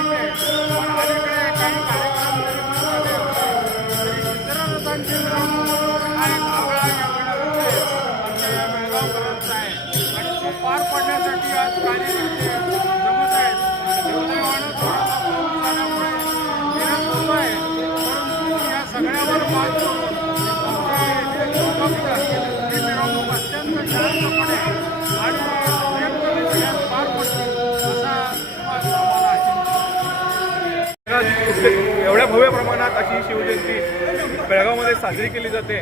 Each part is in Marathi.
व्हायचे, पण अलीकडे काही कार्यक्रम जरी न झाले तरी चित्ररथांची मिरवणूक हा एक आगळा वेगळा आमच्या या बेळगावकरांचा आहे आणि तो पार पडण्यासाठी आज कार्यकर्ते जमत आहेत. दुर्दैवानं थोडासा पाऊस झाल्यामुळे विलंब होतो आहे, परंतु या सगळ्यावर मात करून आमचे जे भक्त ही मिरवणूक अत्यंत शांतपणे आणि प्रेमपणे सगळ्यात पार पडतील असा विश्वास आम्हाला आहे. एवढ्या भव्य प्रमाणात अशी शिवजयंती बेळगावमध्ये साजरी केली जाते.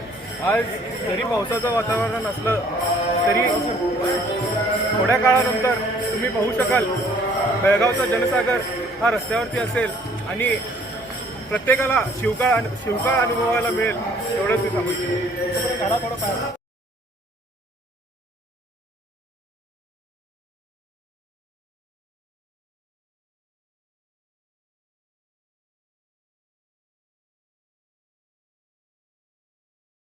आज जरी पावसाचं वातावरण असलं तरी थोड्या काळानंतर तुम्ही पाहू शकाल बेळगावचा जनसागर हा रस्त्यावरती असेल आणि प्रत्येकाला शिवकाळ अनुभवायला मिळेल एवढंच मी सांगू इच्छितो.